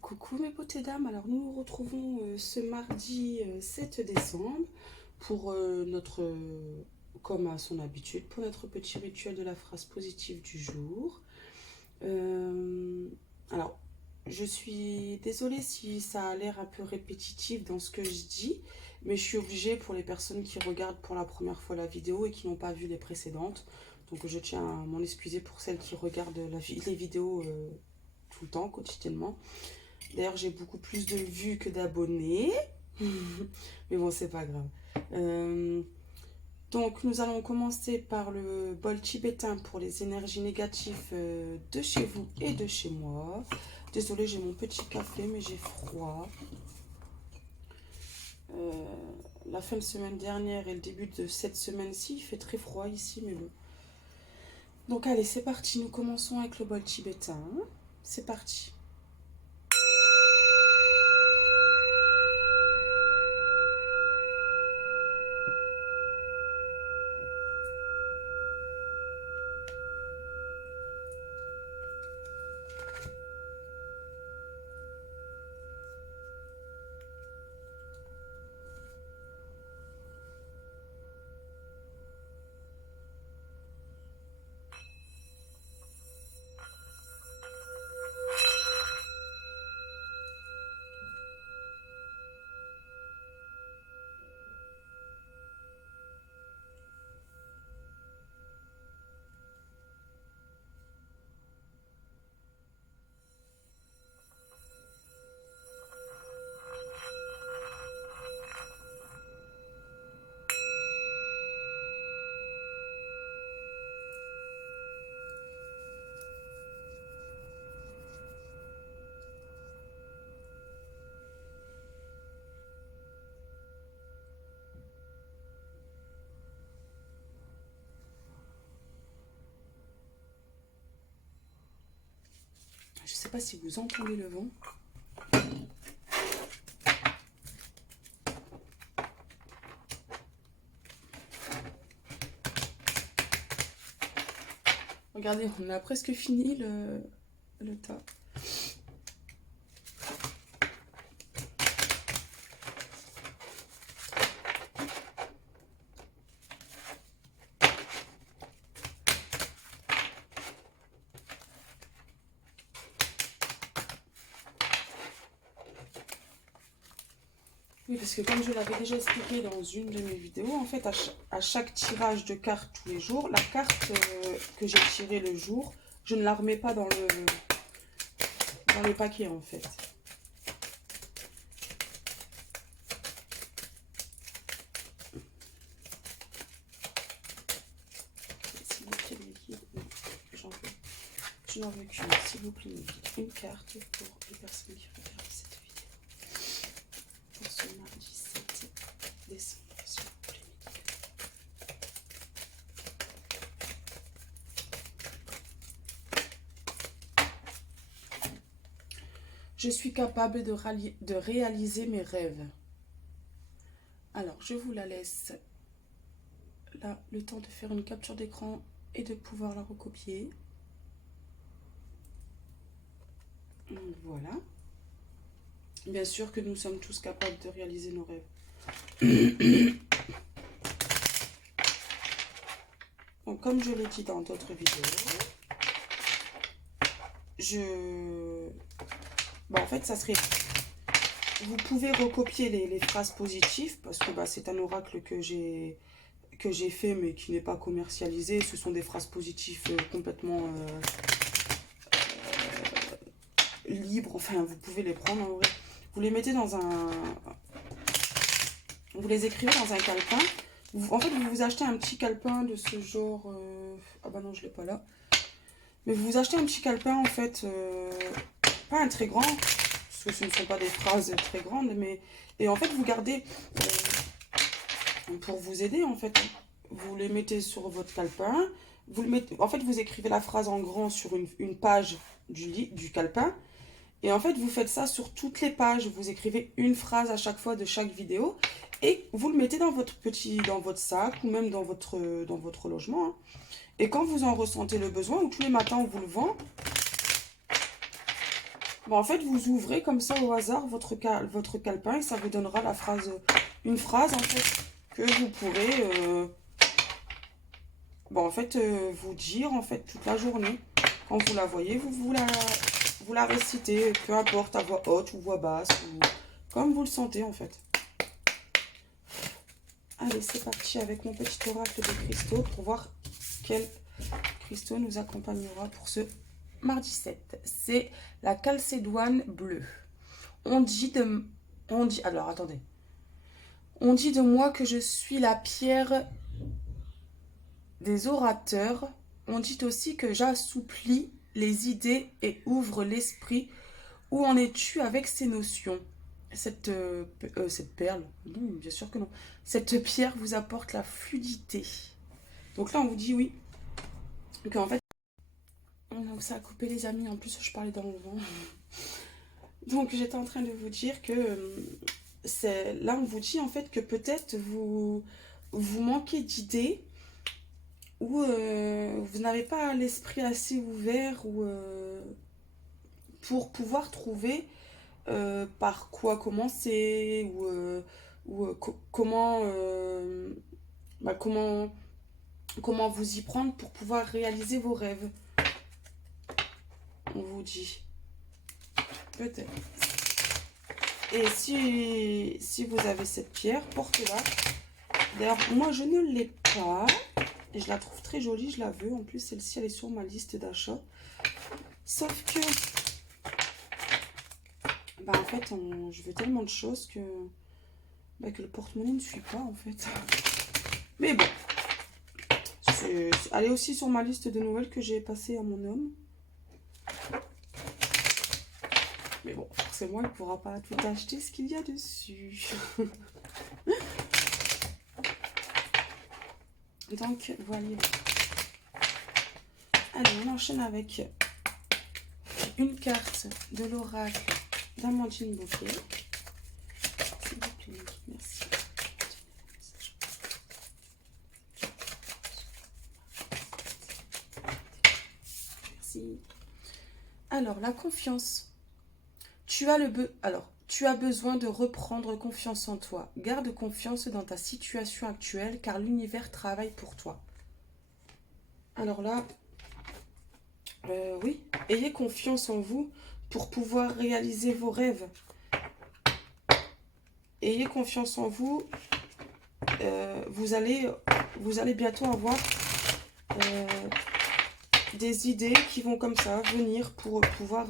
Coucou mes beautés dames, alors nous nous retrouvons ce mardi 7 décembre pour comme à son habitude, pour notre petit rituel de la phrase positive du jour. Euh, alors, je suis désolée si ça a l'air un peu répétitif dans ce que je dis, mais je suis obligée pour les personnes qui regardent pour la première fois la vidéo et qui n'ont pas vu les précédentes. Donc je tiens à m'en excuser pour celles qui regardent les vidéos tout le temps, quotidiennement. D'ailleurs, j'ai beaucoup plus de vues que d'abonnés. Mais bon, c'est pas grave. Euh, donc, nous allons commencer par le bol tibétain pour les énergies négatives de chez vous et de chez moi. Désolée, j'ai mon petit café, mais j'ai froid. Euh, la fin de semaine dernière et le début de cette semaine-ci, il fait très froid ici, mais bon. Donc, allez, c'est parti. Nous commençons avec le bol tibétain. C'est parti. Je ne sais pas si vous entendez le vent. Regardez, on a presque fini le tas. Oui, parce que comme je l'avais déjà expliqué dans une de mes vidéos, en fait, à chaque tirage de cartes tous les jours, la carte que j'ai tirée le jour, je ne la remets pas dans le paquet, en fait. S'il vous plaît, liquide. Non, je n'en veux qu'une. S'il vous plaît, une carte pour les personnes qui regardent cette vidéo. Pour ce mardi 7 décembre, s'il vous plaît. Je suis capable de réaliser mes rêves. Alors, je vous la laisse là, le temps de faire une capture d'écran et de pouvoir la recopier. Voilà. Bien sûr que nous sommes tous capables de réaliser nos rêves. Donc, comme je l'ai dit dans d'autres vidéos, en fait, ça serait... Vous pouvez recopier les phrases positives parce que c'est un oracle que j'ai fait mais qui n'est pas commercialisé. Ce sont des phrases positives complètement libres. Enfin, vous pouvez les prendre en vrai. Vous les mettez dans un... Vous les écrivez dans un calepin. En fait, vous vous achetez un petit calepin de ce genre... Ah bah non, je l'ai pas là. Mais vous vous achetez un petit calepin, en fait, pas un très grand, parce que ce ne sont pas des phrases très grandes, mais... Et en fait, vous gardez, pour vous aider, en fait, vous les mettez sur votre calepin, vous le mettez... En fait, vous écrivez la phrase en grand sur une page du calepin, et en fait, vous faites ça sur toutes les pages, vous écrivez une phrase à chaque fois de chaque vidéo, et vous le mettez dans votre sac, ou même dans votre logement, hein. Et quand vous en ressentez le besoin, ou tous les matins en vous levant, Bon, en fait, vous ouvrez comme ça au hasard votre calepin et ça vous donnera la phrase, une phrase en fait que vous pourrez, bon, en fait, vous dire en fait toute la journée. Quand vous la voyez, vous la récitez, peu importe à voix haute ou voix basse, ou comme vous le sentez en fait. Allez, c'est parti avec mon petit oracle de cristaux pour voir quel cristaux nous accompagnera pour ce mardi 7. C'est la calcédoine bleue. Alors attendez. On dit de moi que je suis la pierre des orateurs. On dit aussi que j'assouplis les idées et ouvre l'esprit. Où en es-tu avec ces notions? Cette perle, non, bien sûr que non. Cette pierre vous apporte la fluidité. Donc là, on vous dit oui. Donc en fait, donc ça a coupé les amis. En plus, je parlais dans le vent. Donc j'étais en train de vous dire que là, on vous dit en fait que peut-être vous manquez d'idées ou vous n'avez pas l'esprit assez ouvert ou pour pouvoir trouver par quoi commencer ou bah, comment vous y prendre pour pouvoir réaliser vos rêves. On vous dit. Peut-être. Et si vous avez cette pierre, portez-la. D'ailleurs, moi, je ne l'ai pas. Et je la trouve très jolie, je la veux. En plus, celle-ci, elle est sur ma liste d'achat. Sauf que... Bah, en fait, je veux tellement de choses que le porte-monnaie ne suit pas, en fait. Mais bon. Elle est aussi sur ma liste de Noël que j'ai passée à mon homme. Mais bon, forcément, il ne pourra pas tout acheter ce qu'il y a dessus. Donc, voilà. Allez, on enchaîne avec une carte de l'oracle d'Amandine Bouquet. S'il vous plaît, merci. Merci. Alors, la confiance. Tu as besoin de reprendre confiance en toi. Garde confiance dans ta situation actuelle car l'univers travaille pour toi. Alors là, oui, ayez confiance en vous pour pouvoir réaliser vos rêves. Ayez confiance en vous. Vous allez bientôt avoir des idées qui vont comme ça venir pour pouvoir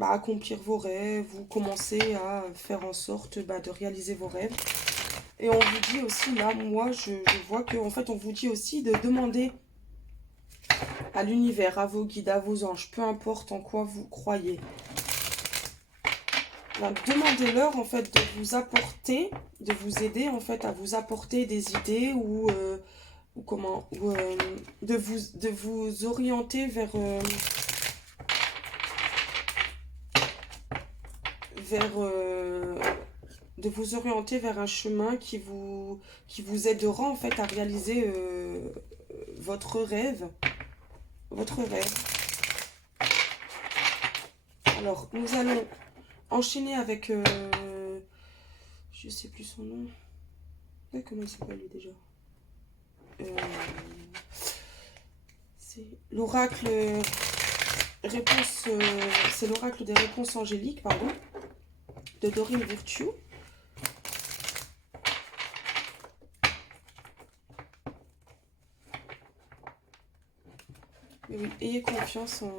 accomplir vos rêves, vous commencer à faire en sorte de réaliser vos rêves. Et on vous dit aussi, là, moi, je vois qu'en fait, on vous dit aussi de demander à l'univers, à vos guides, à vos anges, peu importe en quoi vous croyez. Demandez-leur, en fait, de vous apporter, de vous aider, en fait, à vous apporter des idées ou de vous orienter vers... de vous orienter vers un chemin qui vous aidera en fait à réaliser votre rêve. Alors, nous allons enchaîner avec... je sais plus son nom. Comment il s'appelle lui déjà c'est l'oracle réponse... c'est l'oracle des réponses angéliques, pardon, de Dorine Virtue. Mais oui, ayez confiance en...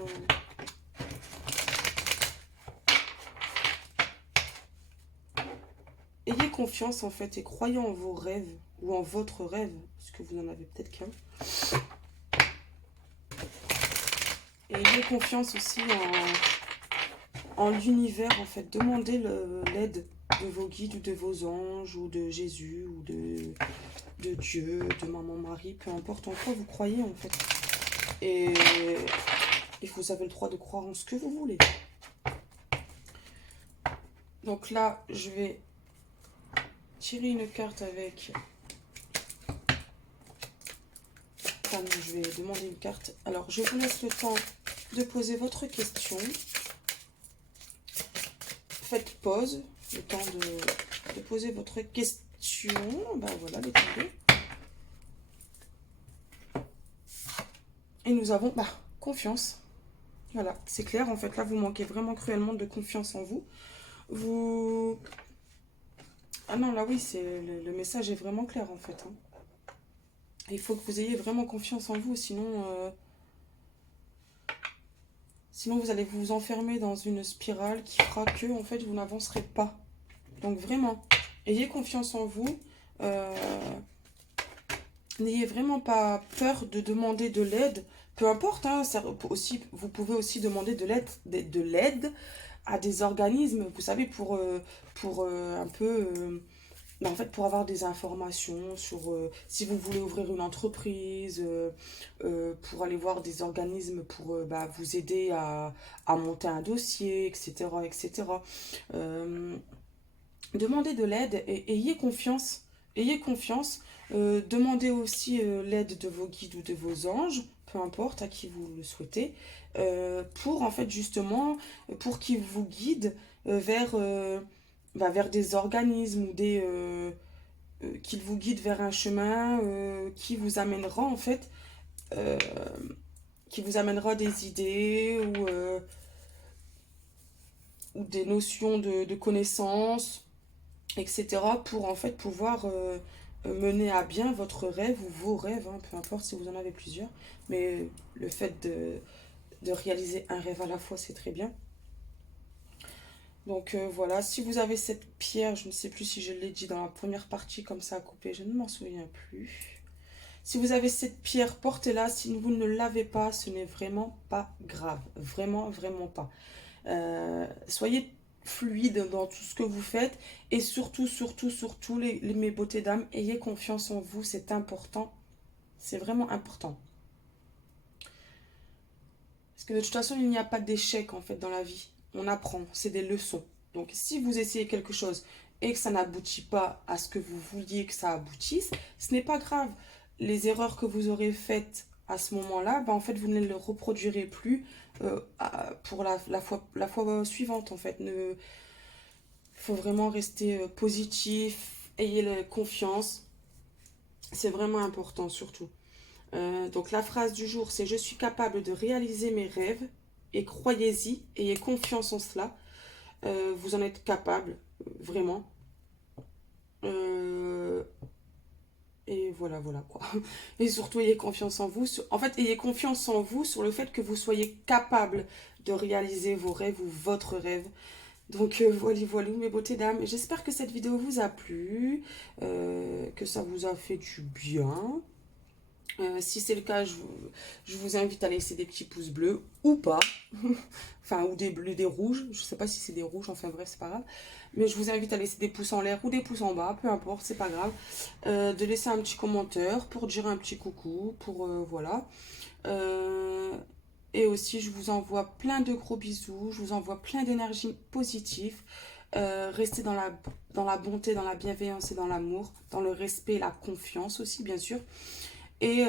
Ayez confiance en fait et croyez en vos rêves ou en votre rêve, parce que vous n'en avez peut-être qu'un. Et ayez confiance aussi en l'univers en fait. Demandez l'aide de vos guides ou de vos anges ou de Jésus ou de Dieu, de Maman Marie, peu importe en quoi vous croyez en fait. Et vous avez le droit de croire en ce que vous voulez. Donc là, je vais tirer une carte avec... Enfin non, je vais demander une carte. Alors, je vous laisse le temps de poser votre question. Faites pause, le temps de poser votre question. Ben voilà, les tombées. Et nous avons confiance. Voilà, c'est clair. En fait, là, vous manquez vraiment cruellement de confiance en vous. Ah non, là, oui, le message est vraiment clair, en fait. Hein. Il faut que vous ayez vraiment confiance en vous, sinon vous allez vous enfermer dans une spirale qui fera que, en fait, vous n'avancerez pas. Donc, vraiment, ayez confiance en vous. N'ayez vraiment pas peur de demander de l'aide. Peu importe, hein, vous pouvez aussi demander de l'aide à des organismes, vous savez, pour un peu... en fait, pour avoir des informations sur si vous voulez ouvrir une entreprise, pour aller voir des organismes pour vous aider à monter un dossier, etc. etc. Demandez de l'aide et ayez confiance. Ayez confiance. Demandez aussi l'aide de vos guides ou de vos anges, peu importe à qui vous le souhaitez, pour en fait justement, pour qu'ils vous guident vers des organismes ou qu'ils vous guident vers un chemin qui vous amènera en fait, euh, qui vous amènera des idées ou des notions de connaissances, etc. pour en fait pouvoir mener à bien votre rêve ou vos rêves, hein, peu importe si vous en avez plusieurs. Mais le fait de réaliser un rêve à la fois, c'est très bien. Donc voilà, si vous avez cette pierre, je ne sais plus si je l'ai dit dans la première partie, comme ça à couper, je ne m'en souviens plus. Si vous avez cette pierre, portez-la. Si vous ne l'avez pas, ce n'est vraiment pas grave. Vraiment, vraiment pas. Soyez fluide dans tout ce que vous faites. Et surtout, surtout, surtout, mes beautés d'âme, ayez confiance en vous. C'est important. C'est vraiment important. Parce que de toute façon, il n'y a pas d'échec en fait dans la vie. On apprend. C'est des leçons. Donc si vous essayez quelque chose et que ça n'aboutit pas à ce que vous vouliez que ça aboutisse, ce n'est pas grave. Les erreurs que vous aurez faites à ce moment-là, en fait, vous ne les reproduirez plus pour la fois suivante. En fait, il faut vraiment rester positif, ayez confiance. C'est vraiment important, surtout. Donc, la phrase du jour, c'est « Je suis capable de réaliser mes rêves » et croyez-y, ayez confiance en cela. Vous en êtes capable, vraiment. Et voilà quoi. Et surtout, ayez confiance en vous. En fait, ayez confiance en vous sur le fait que vous soyez capable de réaliser vos rêves ou votre rêve. Donc voilà mes beautés d'âme. J'espère que cette vidéo vous a plu, que ça vous a fait du bien. Si c'est le cas, je vous invite à laisser des petits pouces bleus ou pas. Enfin, ou des bleus, des rouges. Je sais pas si c'est des rouges, enfin bref, c'est pas grave. Mais je vous invite à laisser des pouces en l'air ou des pouces en bas, peu importe, c'est pas grave. De laisser un petit commentaire pour dire un petit coucou, pour voilà. Et aussi, je vous envoie plein de gros bisous, je vous envoie plein d'énergie positive. Restez dans la bonté, dans la bienveillance et dans l'amour, dans le respect et la confiance aussi, bien sûr. Et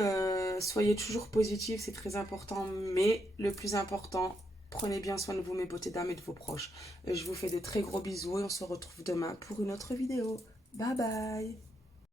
soyez toujours positifs, c'est très important. Mais le plus important, prenez bien soin de vous, mes beautés d'âme et de vos proches. Je vous fais de très gros bisous et on se retrouve demain pour une autre vidéo. Bye bye!